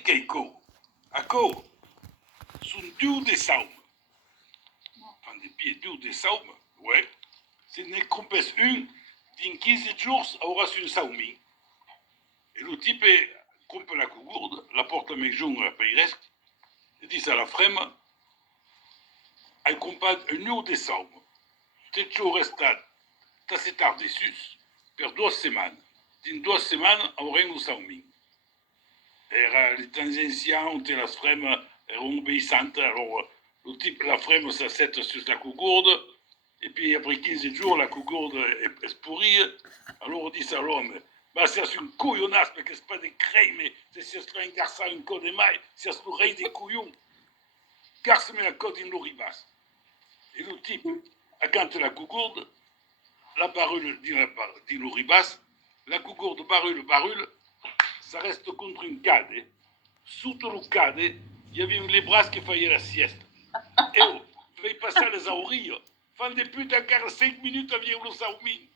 Keiko, ecco, sono due de saum. Van de pieds, due de saum, ouais. C'est ne compès une, din 15 jours, aura une saumi. Et le type compre la cougourde, la porte à Mekjong à Peiresque, et dit à la frème, elle compare un euro de saum. Techo resta, t'as cet art dessus, per 2 semaines. Din 2 semaines, aura une saumi. Et les Tanzaniens ont été la frème, erano obéissantes, alors le type, la frème, s'assette sur la cougourde, et puis après 15 jours, la cougourde est pourrie, alors on dit ça à l'homme, bah c'est une couillonnasse, mais que c'est pas des crayes, mais c'est un garçon, une code de maille, c'est l'oreille des couillons. Garçon met la code in l'oribas. Et le type, quand la cougourde, la barule dit l'oribas, la cougourde barule, ça reste contre une cade. Sous le cade, il y avait les bras qui faisaient la sieste. Et oh, fais passer les aourilles. Fan des putes, encore 5 minutes, avec le saoumi.